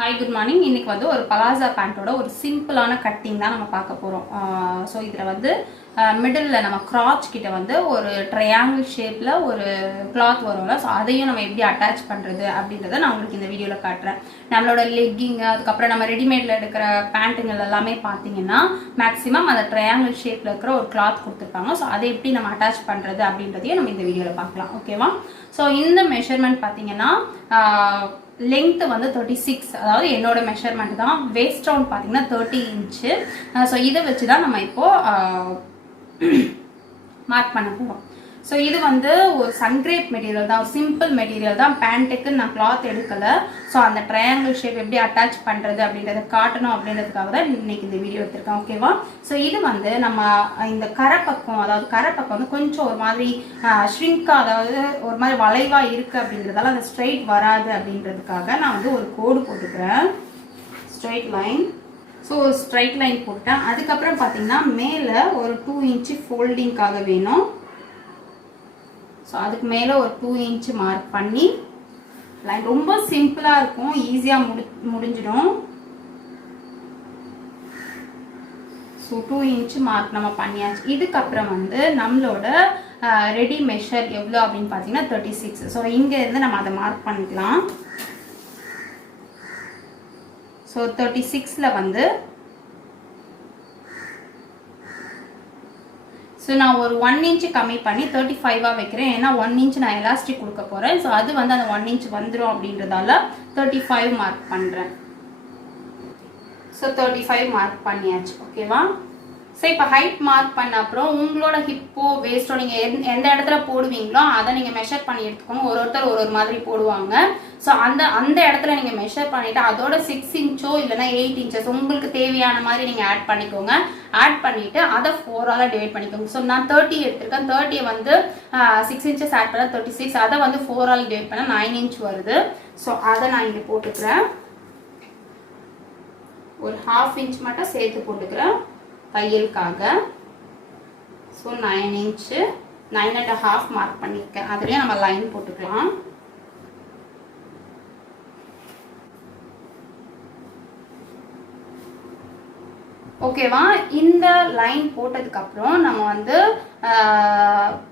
Hi good morning. இன்றைக்கி வந்து ஒரு பலாசா பேண்ட்டோட ஒரு சிம்பிளான கட்டிங் தான் நம்ம பார்க்க போகிறோம். ஸோ இதில் வந்து மிடில் நம்ம கிராச் கிட்ட வந்து ஒரு ட்ரையாங்கிள் ஷேப்பில் ஒரு கிளாத் வரும்ல, ஸோ அதையும் நம்ம எப்படி அட்டாச் பண்ணுறது அப்படின்றத நான் உங்களுக்கு இந்த வீடியோவில் காட்டுறேன். நம்மளோட லெக்கிங்கு, அதுக்கப்புறம் நம்ம ரெடிமேடில் எடுக்கிற பேண்ட்டுங்கள் எல்லாமே பார்த்தீங்கன்னா மேக்ஸிமம் அந்த ட்ரையாங்கிள் ஷேப்பில் இருக்கிற ஒரு கிளாத் கொடுத்துருப்பாங்க. ஸோ அதை எப்படி நம்ம அட்டாச் பண்ணுறது அப்படின்றதையும் நம்ம இந்த வீடியோவில் பார்க்கலாம். ஓகேவா? ஸோ இந்த மெஷர்மெண்ட் பார்த்தீங்கன்னா லென்த் வந்து 36, அதாவது என்னோட மெஷர்மெண்ட் தான். வேஸ்ட் ரவுண்ட் பார்த்தீங்கன்னா 30 இன்ச்சு. ஸோ இதை வச்சு தான் நம்ம இப்போது மார்க் பண்ண போகிறோம். ஸோ இது வந்து ஒரு சன்கிரேப் மெட்டீரியல் தான், ஒரு சிம்பிள் மெட்டீரியல் தான். பேண்ட்டுக்கு நான் கிளாத் எடுக்கலை. ஸோ அந்த ட்ரையாங்கிள் ஷேப் எப்படி அட்டாச் பண்ணுறது அப்படின்றத காட்டணும் அப்படின்றதுக்காக தான் இன்னைக்கு இந்த வீடியோ எடுத்திருக்கேன். ஓகேவா? ஸோ இது வந்து நம்ம இந்த கரைப்பக்கம், அதாவது கரைப்பக்கம் வந்து கொஞ்சம் ஒரு மாதிரி ஷ்ரிங்காக, அதாவது ஒரு மாதிரி வளைவாக இருக்குது அப்படின்றதால அந்த ஸ்ட்ரைட் வராது அப்படின்றதுக்காக நான் வந்து ஒரு கோடு போட்டுக்கிறேன், straight line. So straight line போட்டேன். அதுக்கப்புறம் பார்த்தீங்கன்னா மேலே ஒரு 2 இன்ச்சு ஃபோல்டிங்காக வேணும். ஸோ அதுக்கு மேலே ஒரு 2 இன்ச்சு மார்க் பண்ணி லைன். ரொம்ப சிம்பிளாக இருக்கும், ஈஸியாக முடிஞ்சிடும். ஸோ 2 இன்ச்சு மார்க் நம்ம பண்ணியாச்சு. இதுக்கப்புறம் வந்து நம்மளோட ரெடி மெஷர் எவ்வளோ அப்படின்னு பார்த்தீங்கன்னா 36. ஸோ இங்கேருந்து நம்ம அதை மார்க் பண்ணிக்கலாம். ஸோ 36ல் வந்து ஸோ நான் ஒரு 1 இன்ச்சு கம்மி பண்ணி 35ஆக வைக்கிறேன். ஏன்னா 1 இன்ச் நான் எலாஸ்டிக் கொடுக்க போகிறேன். ஸோ அது வந்து அந்த 1 இன்ச் வந்துடும் அப்படின்றதால 35 மார்க் பண்ணுறேன். ஸோ 35 மார்க் பண்ணியாச்சு. ஓகேவா? ஸோ இப்போ ஹைட் மார்க் பண்ண அப்புறம் உங்களோட ஹிப்போ வேஸ்ட்டோ நீங்கள் எந்த இடத்துல போடுவீங்களோ அதை நீங்கள் மெஷர் பண்ணி எடுத்துக்கோங்க. ஒருத்தர் ஒரு மாதிரி போடுவாங்க. ஸோ அந்த இடத்துல நீங்கள் மெஷர் பண்ணிவிட்டு அதோட 6 இன்ச்சோ இல்லைனா 8 இன்ச்சஸ் உங்களுக்கு தேவையான மாதிரி நீங்கள் ஆட் பண்ணிக்கோங்க. ஆட் பண்ணிவிட்டு அதை 4ஆல் டிவைட் பண்ணிக்கோங்க. ஸோ நான் 30 எடுத்திருக்கேன். 30 வந்து 6 இன்ச்சஸ் ஆட் பண்ணால் 36, அதை வந்து 4ஆல் டிவைட் பண்ணால் 9 இன்ச் வருது. ஸோ அதை நான் இங்கே போட்டுக்கிறேன். ஒரு 1/2 இன்ச் மட்டும் சேர்த்து போட்டுக்கிறேன் தையலுக்காக. ஸோ 9 இன்ச்சு 9.5 மார்க் பண்ணியிருக்கேன். அதுலேயே நம்ம லைன் போட்டுக்கலாம். ஓகேவா? இந்த லைன் போட்டதுக்கப்புறம் நம்ம வந்து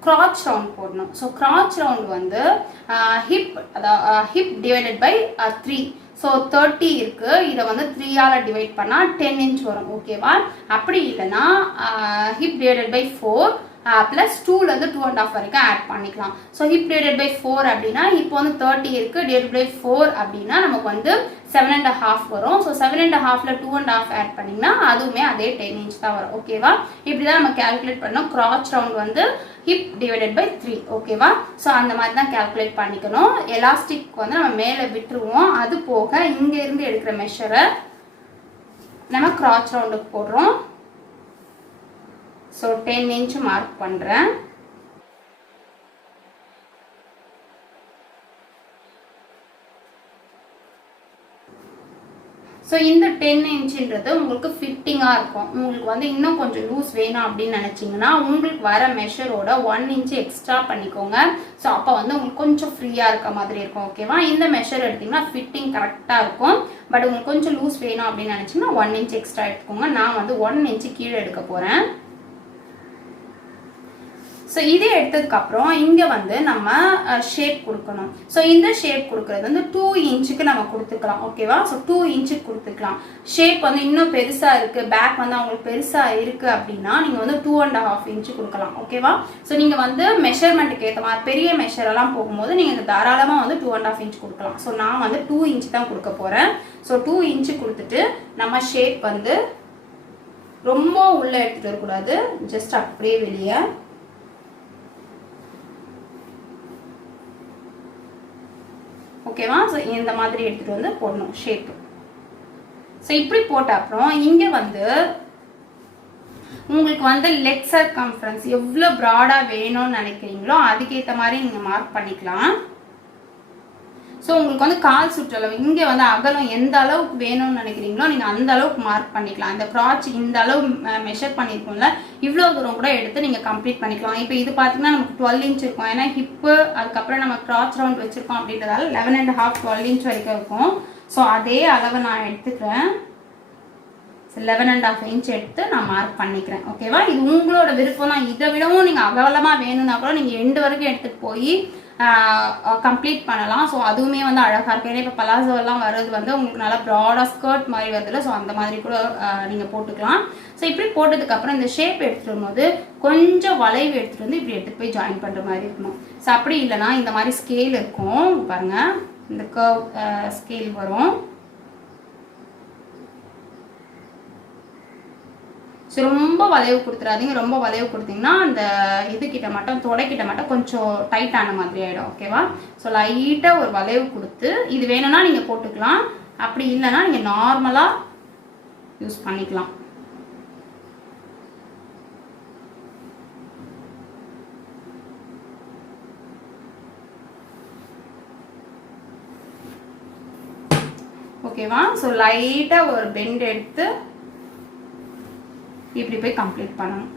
கிராச் ரவுண்ட் போடணும். ஸோ கிராச் ரவுண்ட் வந்து ஹிப், அதாவது ஹிப் டிவைடட் பை 3. ஸோ 30 இருக்குது, இதை வந்து 3ஆல் டிவைட் பண்ணால் 10 இன்ச் வரும். ஓகேவா? அப்படி இல்லைன்னா ஹிப் டிவைடட் பை 4 ப்ளஸ் 2லேருந்து 2.5 வரைக்கும் ஆட் பண்ணிக்கலாம். ஸோ ஹிப் டிவைடட் பை 4 அப்படின்னா இப்போ வந்து 30 இருக்குது, டிவைட் பை 4 அப்படின்னா நமக்கு வந்து 7.5 வரும். ஸோ 7.5ல் 2.5 ஆட் பண்ணிங்கன்னா அதுவுமே அதே 10 இன்ச் தான் வரும். ஓகேவா? இப்படி தான் நம்ம கேல்குலேட் பண்ணோம். கிராச் ரவுண்ட் வந்து ஹிப் டிவைடட் பை 3. ஓகேவா? ஸோ அந்த மாதிரி தான் கேல்குலேட் பண்ணிக்கணும். எலாஸ்டிக் வந்து நம்ம மேலே விட்டுருவோம். அது போக இங்கேருந்து எடுக்கிற மெஷரை நம்ம கிராச் ரவுண்டுக்கு போடுறோம். ஸோ 10 இன்ச் மார்க் பண்ணுறேன். ஸோ இந்த 10 இன்ச்சுன்றது உங்களுக்கு ஃபிட்டிங்காக இருக்கும். உங்களுக்கு வந்து இன்னும் கொஞ்சம் லூஸ் வேணும் அப்படின்னு நினச்சிங்கன்னா உங்களுக்கு வர மெஷரோட 1 இன்ச்சு எக்ஸ்ட்ரா பண்ணிக்கோங்க. ஸோ அப்போ வந்து உங்களுக்கு கொஞ்சம் ஃப்ரீயாக இருக்க மாதிரி இருக்கும். ஓகேவா? இந்த மெஷர் எடுத்திங்கன்னா ஃபிட்டிங் கரெக்டாக இருக்கும். பட் உங்களுக்கு கொஞ்சம் லூஸ் வேணும் அப்படின்னு நினச்சிங்கன்னா 1 இன்ச் எக்ஸ்ட்ரா எடுத்துக்கோங்க. நான் வந்து 1 இன்ச்சு கீழே எடுக்க போகிறேன். ஸோ இதே எடுத்ததுக்கப்புறம் இங்கே வந்து நம்ம ஷேப் கொடுக்கணும். ஸோ இந்த ஷேப் கொடுக்குறது வந்து 2 இன்ச்சுக்கு நம்ம கொடுத்துக்கலாம். ஓகேவா? ஸோ 2 இன்ச்சுக்கு கொடுத்துக்கலாம். ஷேப் வந்து இன்னும் பெருசாக இருக்குது, பேக் வந்து அவங்களுக்கு பெருசாக இருக்குது அப்படின்னா நீங்கள் வந்து 2.5 இன்ச்சு கொடுக்கலாம். ஓகேவா? ஸோ நீங்கள் வந்து மெஷர்மெண்ட்டுக்கு ஏற்ற மாதிரி பெரிய மெஷரெல்லாம் போகும்போது நீங்கள் தாராளமாக வந்து 2.5 இன்ச் கொடுக்கலாம். ஸோ நான் வந்து 2 இன்ச் தான் கொடுக்க போகிறேன். ஸோ 2 இன்ச்சு கொடுத்துட்டு நம்ம ஷேப் வந்து ரொம்ப உள்ளே எடுத்துகிட்டு வரக்கூடாது, ஜஸ்ட் அப்படியே வெளியே. ஓகேவா? ஸோ இந்த மாதிரி எடுத்துகிட்டு வந்து போடணும் ஷேப்பு. ஸோ இப்படி போட்ட அப்புறம் இங்கே வந்து உங்களுக்கு வந்து லெக் சர்கம்ஃபரன்ஸ் எவ்வளோ ப்ராடாக வேணும்னு நினைக்கிறீங்களோ அதுக்கேற்ற மாதிரி நீங்கள் மார்க் பண்ணிக்கலாம். ஸோ உங்களுக்கு வந்து கால் சுற்றளவு இங்கே வந்து அகலம் எந்த அளவுக்கு வேணும்னு நினைக்கிறீங்களோ நீங்கள் அந்த அளவுக்கு மார்க் பண்ணிக்கலாம். இந்த கிராச் இந்த அளவு மெஷர் பண்ணியிருக்கோம்ல, இவ்வளோ தூரம் கூட எடுத்து நீங்கள் கம்ப்ளீட் பண்ணிக்கலாம். இப்போ இது பார்த்தீங்கன்னா நமக்கு 12 இன்ச் இருக்கும். ஏன்னா ஹிப்பு அதுக்கப்புறம் நம்ம கிராச் ரவுண்ட் வச்சுருக்கோம் அப்படின்றதால 11.5 12 இன்ச் வரைக்கும் இருக்கும். ஸோ அதே அளவை நான் எடுத்துக்கிறேன். 11.5 இன்ச் எடுத்து நான் மார்க் பண்ணிக்கிறேன். ஓகேவா? இது உங்களோட விருப்பம் தான். இதை விடவும் நீங்கள் அகலமாக வேணும்னா கூட நீங்கள் எண்டு வரைக்கும் எடுத்துகிட்டு போய் கம்ப்ளீட் பண்ணலாம். ஸோ அதுவுமே வந்து அழகாக இருக்கும். ஏன்னா இப்போ பலாசோலாம் வர்றது வந்து உங்களுக்கு நல்லா ப்ராடாக ஸ்கர்ட் மாதிரி வருதுல்ல, ஸோ அந்த மாதிரி கூட நீங்கள் போட்டுக்கலாம். ஸோ இப்படி போட்டதுக்கப்புறம் இந்த ஷேப் எடுத்துகிட்டு வரும்போது கொஞ்சம் வளைவு எடுத்துகிட்டு வந்து இப்படி எடுத்துகிட்டு போய் ஜாயின் பண்ணுற மாதிரி இருக்கணும். ஸோ அப்படி இல்லைனா இந்த மாதிரி ஸ்கேல் இருக்கும் பாருங்கள், இந்த கர்வ் ஸ்கேல் வரும். ஸோ ரொம்ப வளைவு கொடுத்துடாதீங்க. ரொம்ப வளைவு கொடுத்தீங்கன்னா அந்த இதுக்கிட்ட மட்டும் தொடைக்கிட்ட மட்டும் கொஞ்சம் டைட்டான மாதிரி ஆகிடும். ஓகேவா? ஸோ லைட்டாக ஒரு வளைவு கொடுத்து இது வேணும்னா நீங்கள் போட்டுக்கலாம். அப்படி இல்லைன்னா நீங்கள் நார்மலாக யூஸ் பண்ணிக்கலாம். ஓகேவா? ஸோ லைட்டாக ஒரு பெண்ட் எடுத்து இப்படி போய் கம்ப்ளீட் பண்ணணும்.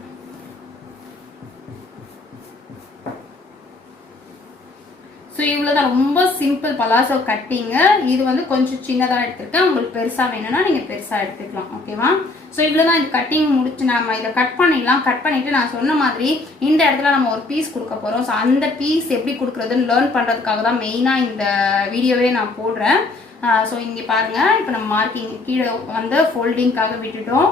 ஸோ இவ்வளோதான், ரொம்ப சிம்பிள் பலாசோ கட்டிங்கு. இது வந்து கொஞ்சம் சின்னதாக எடுத்துருக்கேன். உங்களுக்கு பெருசாக வேணும்னா நீங்கள் பெருசாக எடுத்துக்கலாம். ஓகேவா? ஸோ இவ்வளோதான், இது கட்டிங் முடிச்சு நம்ம இதை கட் பண்ணிடலாம். கட் பண்ணிவிட்டு நான் சொன்ன மாதிரி இந்த இடத்துல நம்ம ஒரு பீஸ் கொடுக்க போகிறோம். ஸோ அந்த பீஸ் எப்படி கொடுக்குறதுன்னு லேர்ன் பண்ணுறதுக்காக தான் மெயினாக இந்த வீடியோவே நான் போடுறேன். ஸோ இங்கே பாருங்கள், இப்போ நம்ம மார்க்கிங் கீழே வந்து ஃபோல்டிங்காக விட்டுட்டோம்.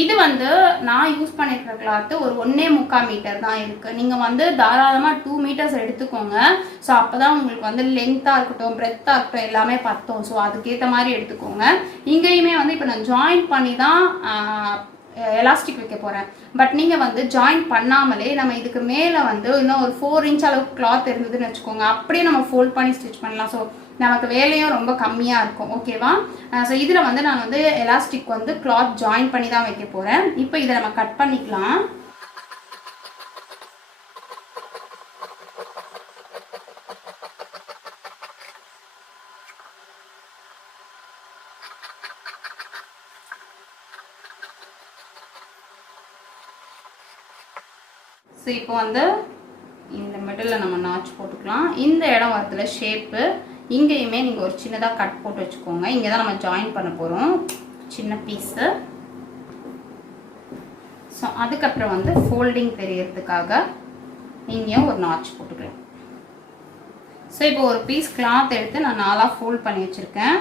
இது வந்து நான் யூஸ் பண்ணிருக்கிற கிளாத்து ஒரு 1.25 மீட்டர் தான் இருக்குது. நீங்கள் வந்து தாராளமாக 2 மீட்டர்ஸ் எடுத்துக்கோங்க. ஸோ அப்போ தான் உங்களுக்கு வந்து லென்த்தாக இருக்கட்டும் பிரெத்தாக இருக்கட்டும் எல்லாமே பத்தும். ஸோ அதுக்கேற்ற மாதிரி எடுத்துக்கோங்க. இங்கேயுமே வந்து இப்போ நான் ஜாயின் பண்ணி தான் எலாஸ்டிக் வைக்க போகிறேன். பட் நீங்கள் வந்து ஜாயின் பண்ணாமலே நம்ம இதுக்கு மேலே வந்து இன்னும் ஒரு 4 இன்ச் அளவுக்கு கிளாத் இருந்ததுன்னு வச்சுக்கோங்க, அப்படியே நம்ம ஃபோல்ட் பண்ணி ஸ்டிச் பண்ணலாம். ஸோ நமக்கு வேலையும் ரொம்ப கம்மியாக இருக்கும். ஓகேவா? ஸோ இதில் வந்து நான் வந்து எலாஸ்டிக் வந்து கிளாத் ஜாயின் பண்ணி தான் வைக்க போகிறேன். இப்போ இதை நம்ம கட் பண்ணிக்கலாம். ஸோ இப்போ வந்து இந்த மிடில் நம்ம நாச் போட்டுக்கலாம். இந்த இடம் வரதுல ஷேப்பு இங்கேயுமே நீங்கள் ஒரு சின்னதாக கட் போட்டு வச்சுக்கோங்க. இங்கே தான் நம்ம ஜாயின் பண்ண போகிறோம் சின்ன பீஸு. ஸோ அதுக்கப்புறம் வந்து ஃபோல்டிங் தெரியறதுக்காக இங்கேயும் ஒரு நாச் போட்டுக்கலாம். ஸோ இப்போ ஒரு பீஸ் கிளாத் எடுத்து நான் 4ஆக ஃபோல்ட் பண்ணி வச்சுருக்கேன்.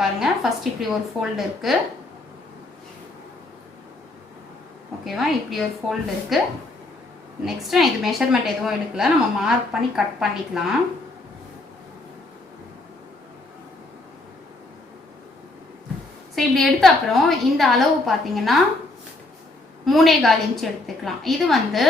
பாருங்கள், ஃபஸ்ட் இப்படி ஒரு ஃபோல்டு இருக்குது. ஓகேவா? இப்படி ஒரு ஃபோல்டு இருக்குது. நெக்ஸ்ட்டு இது மெஷர்மெண்ட் எதுவும் எடுக்கல, நம்ம மார்க் பண்ணி கட் பண்ணிக்கலாம். ஸோ இப்படி எடுத்த அப்புறம் இந்த அளவு பார்த்தீங்கன்னா 3.25 இன்ச் எடுத்துக்கலாம். இது வந்து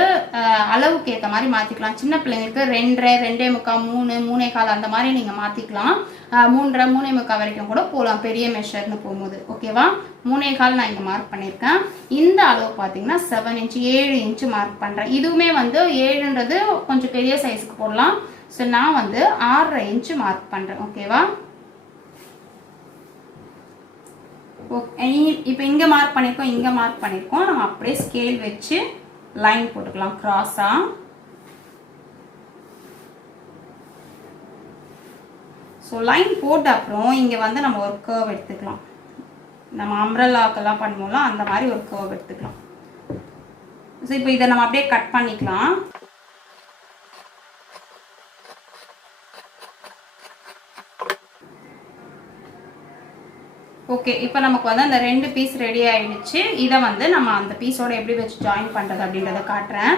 அளவுக்கு ஏற்ற மாதிரி மாற்றிக்கலாம். சின்ன பிள்ளைங்களுக்கு 2.5, 2.25, 3, 3.25 அந்த மாதிரி நீங்கள் மாற்றிக்கலாம். 3.5, 3.25 வரைக்கும் கூட போகலாம் பெரிய மெஷர்னு போகும்போது. ஓகேவா? 3.25 நான் இங்கே மார்க் பண்ணியிருக்கேன். இந்த அளவு பார்த்தீங்கன்னா 7 இன்ச் 7 இன்ச்சு மார்க் பண்ணுறேன். இதுவுமே வந்து 7ன்றது கொஞ்சம் பெரிய சைஸ்க்கு போடலாம். ஸோ நான் வந்து 6.5 இன்ச்சு மார்க் பண்ணுறேன். ஓகேவா? இப்போ இங்கே மார்க் பண்ணியிருக்கோம், இங்கே மார்க் பண்ணியிருக்கோம். நம்ம அப்படியே ஸ்கேல் வச்சு லைன் போட்டுக்கலாம் கிராஸாக. ஸோ லைன் போட்ட அப்புறம் இங்கே வந்து நம்ம ஒரு கர்வ் எடுத்துக்கலாம். நம்ம அம்ப்ரெல்லாக்கெல்லாம் பண்ணுவோம்ல அந்த மாதிரி ஒரு கர்வ் எடுத்துக்கலாம். ஸோ இப்போ இதை நம்ம அப்படியே கட் பண்ணிக்கலாம். ஓகே, இப்போ நமக்கு வந்து அந்த 2 பீஸ் ரெடி ஆகிடுச்சு. இதை வந்து நம்ம அந்த பீஸோட எப்படி வச்சு ஜாயின் பண்ணுறது அப்படின்றத காட்டுறேன்.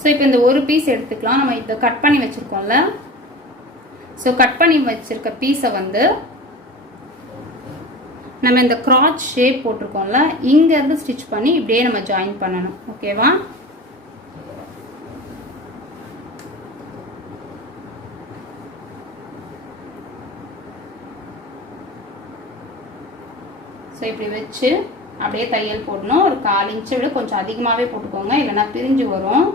ஸோ இப்போ இந்த ஒரு பீஸ் எடுத்துக்கலாம். நம்ம இதை கட் பண்ணி வச்சுருக்கோம்ல, ஸோ கட் பண்ணி வச்சுருக்க பீஸை வந்து நம்ம இந்த கிராச் ஷேப் போட்டிருக்கோம்ல, இங்கேருந்து ஸ்டிச் பண்ணி இப்படியே நம்ம ஜாயின் பண்ணணும். ஓகேவா? ஸோ இப்படி வச்சு அப்படியே தையல் போடணும். ஒரு 1/4 இன்ச்சை விட கொஞ்சம் அதிகமாகவே போட்டுக்கோங்க, இல்லைன்னா பிரிஞ்சு வரும்.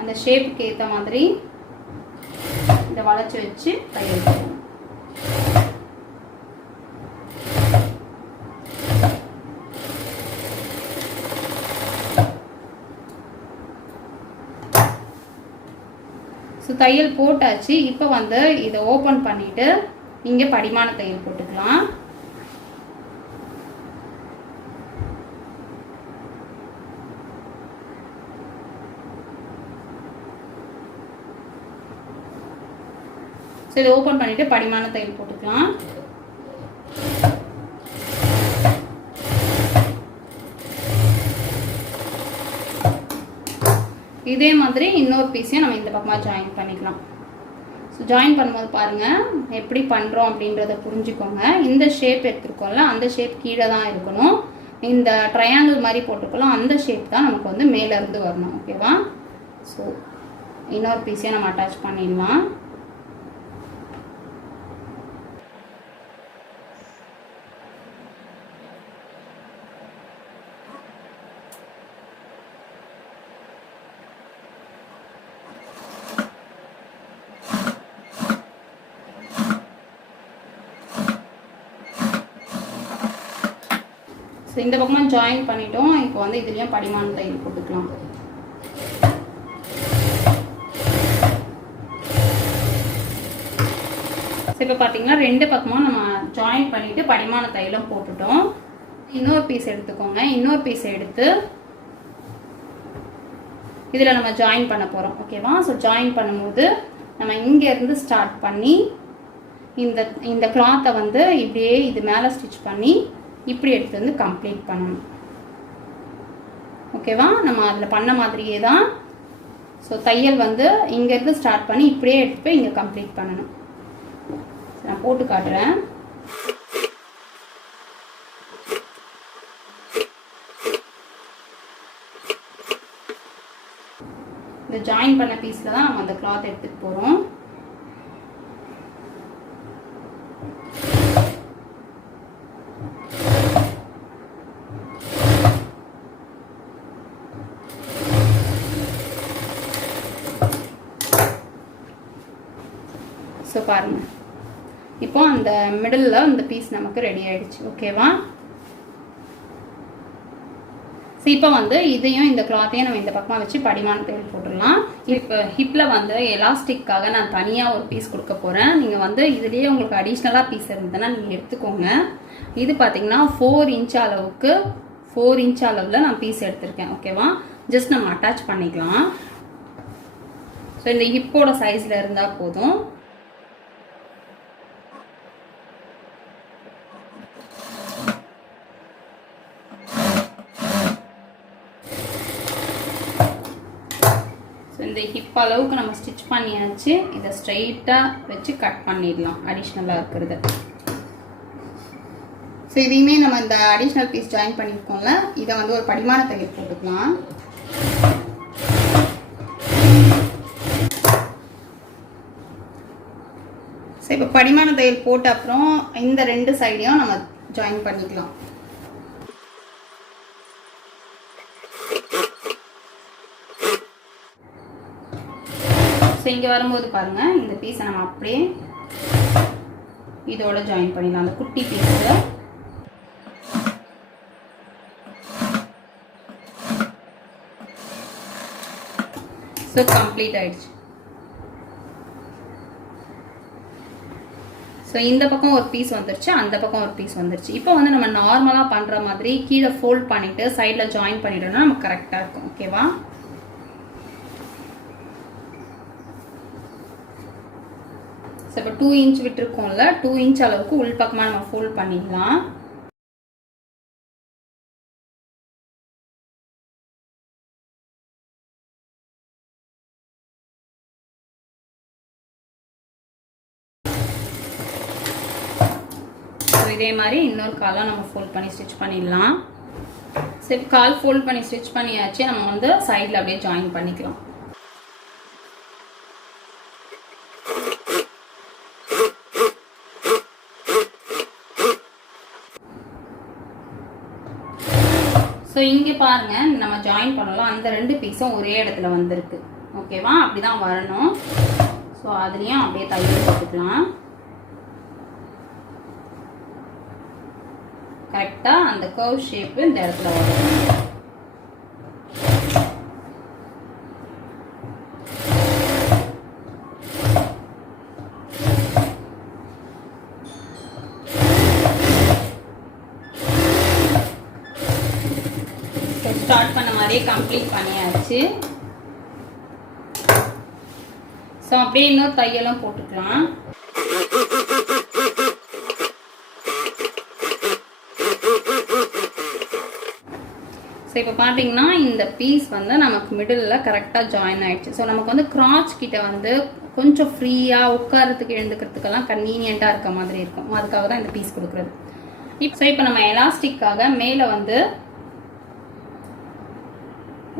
அந்த ஷேப்புக்கு ஏற்ற மாதிரி இதை வளைச்சி வச்சு தையல் போடணும். ஸோ தையல் போட்டாச்சு. இப்போ வந்து இதை ஓப்பன் பண்ணிவிட்டு இங்கே படிமான தையல் போட்டுக்கலாம். ஸோ இதை ஓப்பன் பண்ணிவிட்டு படிமான தையல் போட்டுக்கலாம். இதே மாதிரி இன்னொரு பீஸையும் நம்ம இந்த பக்கமாக ஜாயின் பண்ணிக்கலாம். ஸோ ஜாயின் பண்ணும்போது பாருங்கள் எப்படி பண்ணுறோம் அப்படின்றத புரிஞ்சுக்கோங்க. இந்த ஷேப் எடுத்துருக்கோம்ல அந்த ஷேப் கீழே தான் இருக்கணும். இந்த ட்ரையாங்கிள் மாதிரி போட்டுக்கலாம் அந்த ஷேப் தான் நமக்கு வந்து மேலேருந்து வரணும். ஓகேவா? ஸோ இன்னொரு பீஸையும் நம்ம அட்டாச் பண்ணிடலாம். ஸோ இந்த பக்கமாக ஜாயின் பண்ணிட்டோம். இப்போ வந்து இதுலேயும் படிமான தையல் போட்டுக்கலாம். ஸோ இப்போ பார்த்தீங்கன்னா ரெண்டு பக்கமாக நம்ம ஜாயின் பண்ணிவிட்டு படிமான தையலும் போட்டுட்டோம். இன்னொரு பீஸ் எடுத்துக்கோங்க. இன்னொரு பீஸ் எடுத்து இதில் நம்ம ஜாயின் பண்ண போகிறோம். ஓகேவா? ஸோ ஜாயின் பண்ணும்போது நம்ம இங்கேருந்து ஸ்டார்ட் பண்ணி இந்த கிளாத்தை வந்து இப்படியே இது மேலே ஸ்டிச் பண்ணி இப்படி எடுத்து வந்து கம்ப்ளீட் பண்ணணும். ஓகேவா? நம்ம அதில் பண்ண மாதிரியே தான். ஸோ தையல் வந்து இங்கேருந்து ஸ்டார்ட் பண்ணி இப்படியே எடுத்து போய் இங்கே கம்ப்ளீட் பண்ணணும். நான் போட்டு காட்டுறேன். இந்த ஜாயின் பண்ண பீஸில் தான் நம்ம அந்த கிளாத் எடுத்துகிட்டு போகிறோம். ஸோ பாருங்கள் இப்போ அந்த மிடில் அந்த பீஸ் நமக்கு ரெடி ஆகிடுச்சு. ஓகேவா? ஸோ இப்போ வந்து இதையும் இந்த கிளாத்தையும் நம்ம இந்த பக்கமாக வச்சு படிமான தையல் போட்டுடலாம். இப்போ ஹிப்பில் வந்து எலாஸ்டிக்காக நான் தனியாக ஒரு பீஸ் கொடுக்க போகிறேன். நீங்கள் வந்து இதுலேயே உங்களுக்கு அடிஷ்னலாக பீஸ் இருந்ததுன்னா நீங்கள் எடுத்துக்கோங்க. இது பார்த்தீங்கன்னா 4 இன்ச் அளவுக்கு 4 இன்ச் அளவில் நான் பீஸ் எடுத்திருக்கேன். ஓகேவா? ஜஸ்ட் நம்ம அட்டாச் பண்ணிக்கலாம். ஸோ இந்த ஹிப்போட சைஸில் இருந்தால் போதும். இந்த ஹிப் அளவுக்கு நம்ம ஸ்டிச் பண்ணியாச்சு. இதை ஸ்ட்ரைட்டாக வச்சு கட் பண்ணிடலாம் அடிஷ்னலாக இருக்கிறது. ஸோ இதையுமே நம்ம இந்த அடிஷ்னல் பீஸ் ஜாயின் பண்ணியிருக்கோம்ல இதை வந்து ஒரு படிமான தையல் போட்டுக்கலாம். ஸோ இப்போ படிமான தையல் போட்ட அப்புறம் இந்த 2 சைடையும் நம்ம ஜாயின் பண்ணிக்கலாம். ஸோ இங்கே வரும்போது பாருங்கள் இந்த பீஸை நம்ம அப்படியே இதோட ஜாயின் பண்ணிடலாம். அந்த குட்டி பீஸு ஸோ கம்ப்ளீட் ஆயிடுச்சு. ஸோ இந்த பக்கம் ஒரு பீஸ் வந்துருச்சு, அந்த பக்கம் ஒரு பீஸ் வந்துருச்சு. இப்போ வந்து நம்ம நார்மலாக பண்ணுற மாதிரி கீழே ஃபோல்ட் பண்ணிவிட்டு சைடில் ஜாயின் பண்ணிட்டோம்னா நமக்கு கரெக்டாக இருக்கும். ஓகேவா? ஸோ இப்போ 2 இன்ச் விட்டுருக்கோம்ல 2 இன்ச் அளவுக்கு உள் பக்கமாக நம்ம ஃபோல்ட் பண்ணிடலாம். ஸோ இதே மாதிரி இன்னொரு காலம் நம்ம ஃபோல்ட் பண்ணி ஸ்டிச் பண்ணிடலாம். சரி கால் ஃபோல்ட் பண்ணி ஸ்டிச் பண்ணியாச்சு. நம்ம வந்து சைடில் அப்படியே ஜாயின் பண்ணிக்கலாம். ஸோ இங்கே பாருங்கள் நம்ம ஜாயின் பண்ணலாம். அந்த 2 பீஸும் ஒரே இடத்துல வந்திருக்கு. ஓகேவா? அப்படி தான் வரணும். ஸோ அதுலேயும் அப்படியே தையல் போட்டுக்கலாம். கரெக்டாக அந்த கர்வ் ஷேப்பு இந்த இடத்துல வரும். ஸ்டார்ட் பண்ண மாதிரியே கம்ப்ளீட் பண்ணியாச்சு. ஸோ அப்படியே இன்னும் தையலும் போட்டுக்கலாம். ஸோ இப்போ பார்த்தீங்கன்னா இந்த பீஸ் வந்து நமக்கு மிடில் கரெக்டாக ஜாயின் ஆகிடுச்சு. ஸோ நமக்கு வந்து கிராச் கிட்ட வந்து கொஞ்சம் ஃப்ரீயாக உட்காரத்துக்கு எழுந்துக்கிறதுக்கெல்லாம் கன்வீனியண்ட்டாக இருக்க மாதிரி இருக்கும். அதுக்காக தான் இந்த பீஸ் கொடுக்குறது. இப்போ நம்ம எலாஸ்டிக்காக மேலே வந்து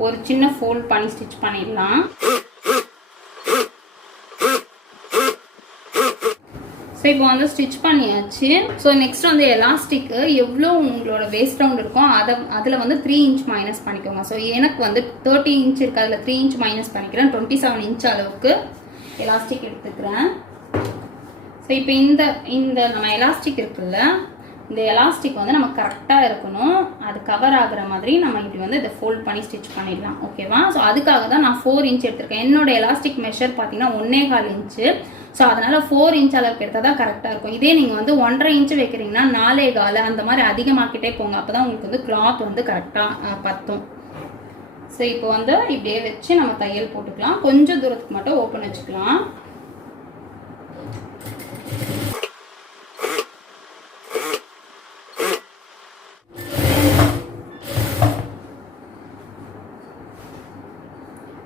ஒரு சின்ன ஃபோல்ட் பண்ணி ஸ்டிச் பண்ணிடலாம். ஸோ இப்போ வந்து ஸ்டிச் பண்ணியாச்சு. ஸோ நெக்ஸ்ட் வந்து எலாஸ்டிக்கு எவ்வளோ உங்களோட வேஸ்ட் ரவுண்ட் இருக்கும் அதில் வந்து 3 இன்ச் மைனஸ் பண்ணிக்கோங்க. ஸோ எனக்கு வந்து 30 இன்ச் இருக்குது, அதில் 3 இன்ச் மைனஸ் பண்ணிக்கிறேன். 27 இன்ச் அளவுக்கு எலாஸ்டிக் எடுத்துக்கிறேன். ஸோ இப்போ இந்த நம்ம எலாஸ்டிக் இருக்குல்ல, இந்த எலாஸ்டிக் வந்து நம்ம கரெக்டாக இருக்கணும். அது கவர் ஆகுற மாதிரி நம்ம இப்படி வந்து இதை ஃபோல்ட் பண்ணி ஸ்டிச் பண்ணிடலாம். ஓகேவா? ஸோ அதுக்காக தான் நான் 4 இன்ச் எடுத்திருக்கேன். என்னோட எலாஸ்டிக் மெஷர் பார்த்தீங்கன்னா 1.25 இன்ச்சு. ஸோ அதனால் 4 இன்ச் அளவுக்கு எடுத்தால் தான் கரெக்டாக இருக்கும். இதே நீங்கள் வந்து 1.5 இன்ச்சு வைக்கிறீங்கன்னா 4.25 அந்த மாதிரி அதிகமாக்கிட்டே போங்க. அப்போ தான் உங்களுக்கு வந்து கிளாத் வந்து கரெக்டாக பத்தும். ஸோ இப்போ வந்து இப்படியே வச்சு நம்ம தையல் போட்டுக்கலாம். கொஞ்சம் தூரத்துக்கு மட்டும் ஓப்பன் வச்சுக்கலாம்.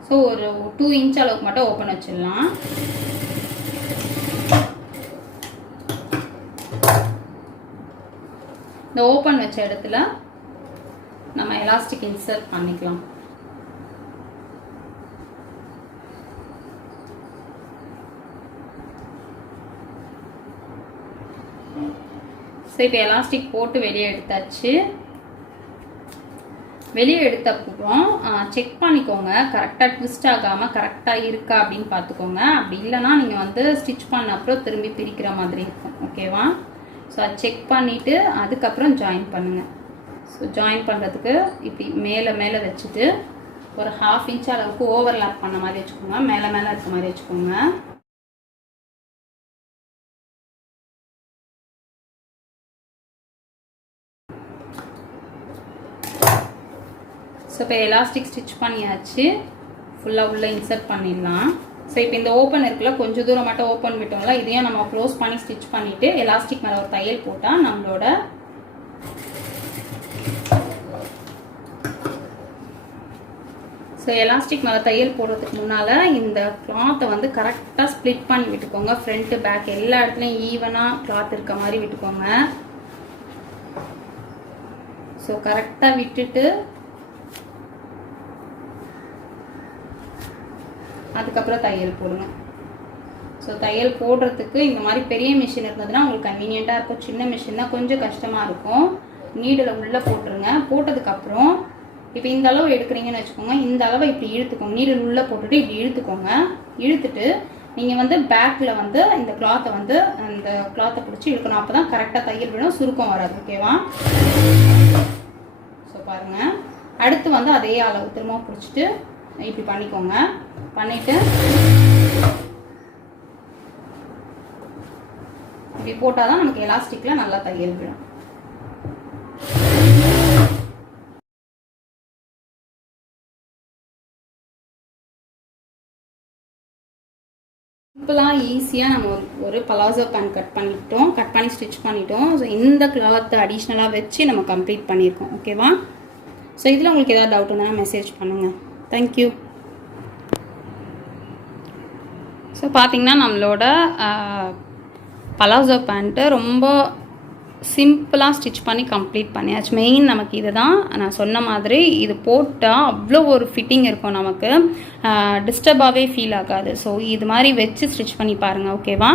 ஸோ ஒரு 2 இன்ச் அளவுக்கு மட்டும் ஓப்பன் வச்சிடலாம். இந்த ஓப்பன் வச்ச இடத்துல நம்ம எலாஸ்டிக் இன்சர்ட் பண்ணிக்கலாம். ஸோ இப்போ எலாஸ்டிக் போட்டு வெளியே எடுத்தாச்சு. வெளியே எடுத்தப்புறம் செக் பண்ணிக்கோங்க, கரெக்டாக ட்விஸ்ட் ஆகாமல் கரெக்டாக இருக்கா அப்படின்னு பார்த்துக்கோங்க. அப்படி இல்லைன்னா நீங்கள் வந்து ஸ்டிச் பண்ண அப்புறம் திரும்பி பிரிக்கிற மாதிரி இருக்கும். ஓகேவா? ஸோ அதை செக் பண்ணிவிட்டு அதுக்கப்புறம் ஜாயின் பண்ணுங்கள். ஸோ ஜாயின் பண்ணுறதுக்கு இப்படி மேலே வச்சுட்டு ஒரு 1/2 இன்ச் அளவுக்கு ஓவர்லாப் பண்ண மாதிரி வச்சுக்கோங்க. மேலே இருக்க மாதிரி வச்சுக்கோங்க. ஸோ இப்போ எலாஸ்டிக் ஸ்டிச் பண்ணியாச்சு. ஃபுல்லாக உள்ளே இன்சர்ட் பண்ணிடலாம். ஸோ இப்போ இந்த ஓப்பன் இருக்குல்ல, கொஞ்சம் தூரம் மட்டும் ஓப்பன் விட்டோம்ல, இதையும் நம்ம க்ளோஸ் பண்ணி ஸ்டிச் பண்ணிவிட்டு எலாஸ்டிக் மேலே ஒரு தையல் போட்டால் நம்மளோட ஸோ எலாஸ்டிக் மேலே தையல் போடுறதுக்கு முன்னால் இந்த கிளாத்தை வந்து கரெக்டாக ஸ்ப்ளிட் பண்ணி விட்டுக்கோங்க. ஃப்ரண்ட்டு பேக் எல்லா இடத்துலையும் ஈவனாக கிளாத் இருக்க மாதிரி விட்டுக்கோங்க. ஸோ கரெக்டாக விட்டுட்டு அதுக்கப்புறம் தையல் போடுங்க. ஸோ தையல் போடுறதுக்கு இந்த மாதிரி பெரிய மிஷின் இருந்ததுன்னா உங்களுக்கு கன்வீனியண்ட்டாக இருக்கும். சின்ன மிஷின்னா கொஞ்சம் கஷ்டமாக இருக்கும். நீடில் உள்ளே போட்டுருங்க. போட்டதுக்கப்புறம் இப்போ இந்த அளவு எடுக்கிறீங்கன்னு வச்சுக்கோங்க. இந்த அளவை இப்படி இழுத்துக்கோங்க. நீடில் உள்ளே போட்டுட்டு இப்படி இழுத்துக்கோங்க. இழுத்துட்டு நீங்கள் வந்து பேக்கில் வந்து இந்த கிளாத்தை வந்து அந்த கிளாத்தை பிடிச்சி இழுக்கணும். அப்போ தான் கரெக்டாக தையல் விடும், சுருக்கம் வராது. ஓகேவா? ஸோ பாருங்கள், அடுத்து வந்து அதே அளவு திரும்ப பிடிச்சிட்டு இப்படி பண்ணிக்கோங்க. பண்ணிவிட்டு இப்படி போட்டால் தான் நமக்கு எலாஸ்டிக்கில் நல்லா தையல் விடும். சிம்பிளாக ஈஸியாக நம்ம ஒரு பலாசோ பேண்ட் கட் பண்ணி ஸ்டிச் பண்ணிட்டோம். ஸோ இந்த கிளாத்தை அடிஷ்னலாக வச்சு நம்ம கம்ப்ளீட் பண்ணியிருக்கோம். ஓகேவா? ஸோ இதில் உங்களுக்கு ஏதாவது டவுட் இருந்தால் மெசேஜ் பண்ணுங்கள். தேங்க்யூ. ஸோ பார்த்திங்கன்னா நம்மளோட பலாசோ பேண்ட்டு ரொம்ப சிம்பிளாக ஸ்டிச் பண்ணி கம்ப்ளீட் பண்ணியாச்சு. மெயின் நமக்கு இது தான் நான் சொன்ன மாதிரி. இது போட்டால் அவ்வளோ ஒரு ஃபிட்டிங் இருக்கும், நமக்கு டிஸ்டர்பாகவே ஃபீல் ஆகாது. ஸோ இது மாதிரி வச்சு ஸ்டிச் பண்ணி பாருங்கள். ஓகேவா?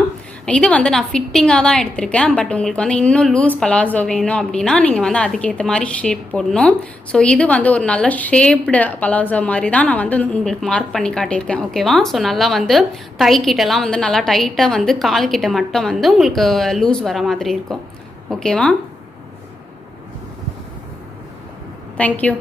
இது வந்து நான் ஃபிட்டிங்காக தான் எடுத்திருக்கேன். பட் உங்களுக்கு வந்து இன்னும் லூஸ் பலாசோ வேணும் அப்படின்னா நீங்கள் வந்து அதுக்கேற்ற மாதிரி ஷேப் போடணும். ஸோ இது வந்து ஒரு நல்ல ஷேப்டு பலாசோ மாதிரி தான் நான் வந்து உங்களுக்கு மார்க் பண்ணி காட்டியிருக்கேன். ஓகேவா? ஸோ நல்லா வந்து தைக்கிட்டலாம் வந்து நல்லா டைட்டாக வந்து கால்கிட்ட மட்டும் வந்து உங்களுக்கு லூஸ் வர மாதிரி இருக்கும். ஓகேவா? தேங்க்யூ.